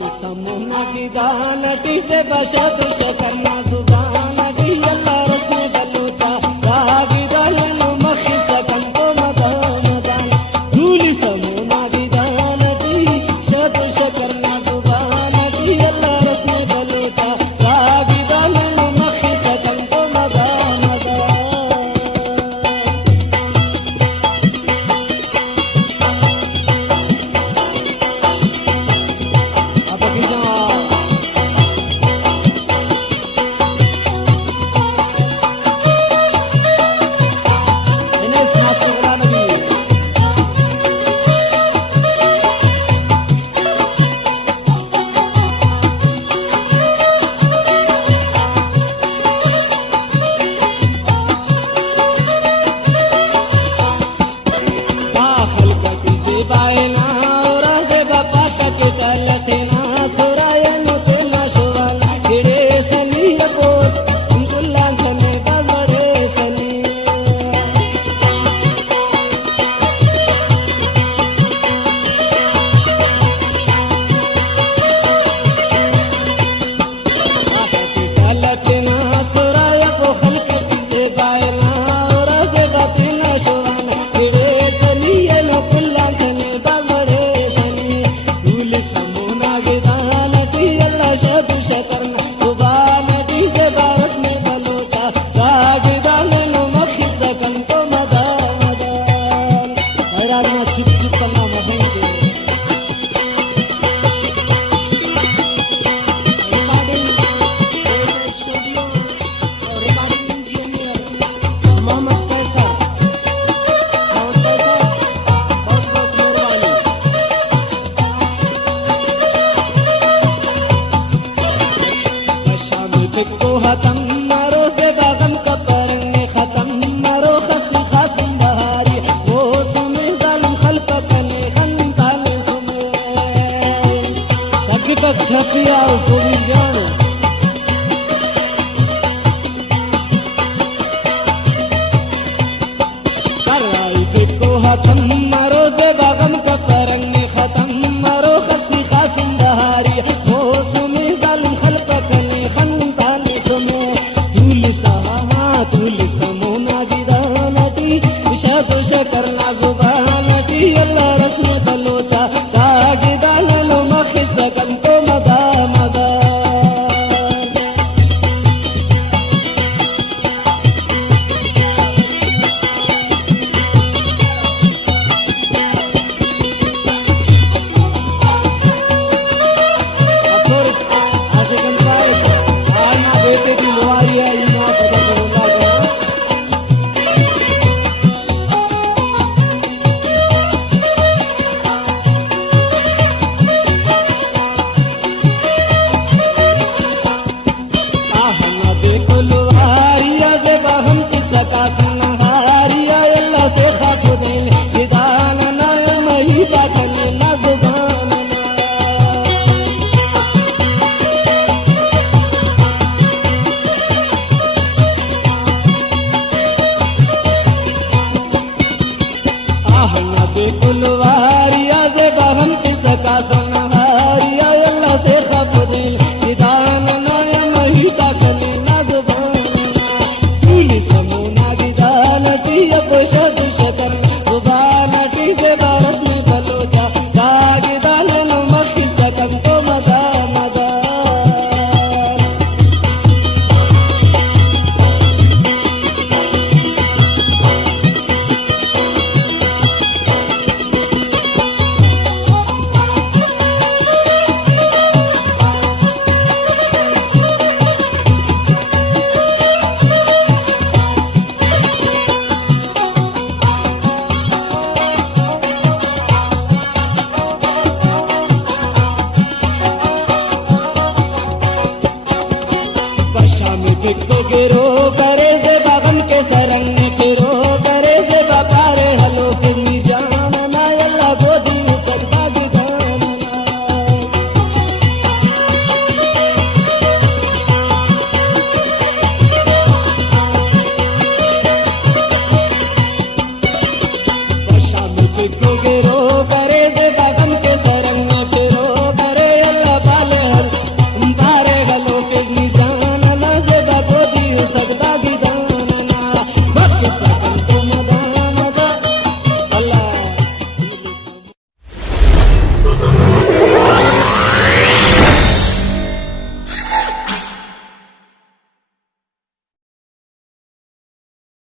समूना की दानटी से बशद शकरना सुबानटी अल्लाह रस्म बलोचा रागी दालन मखी सकन को मदान धूल समूना की दानटी शद शकरना सुबानटी अल्लाह रस्म बलोचा रागी दालन मखी सकन को मदान छपिया उसको भी जानो कराई देखो हतम मरो से बागम का परंग खत्म मरो खसी खासिम बहारी वो सुमे जालिम खल्प कने खंतानी सुमे धूल सहा धूल समोना गिदानती विशाद शकरना जुबानती अल्लाह रस्म बलोचा दाग दालो मखी सकन उलवारिया से बहम की सका सनहारिया अल्लाह से खप दिल विधान नया महिता कली नजबान धूल समूना विधानती अब शद शतर जुबानटी से बरस में बलोचा दाग दालन मखी सकन तो मदा गिरो कर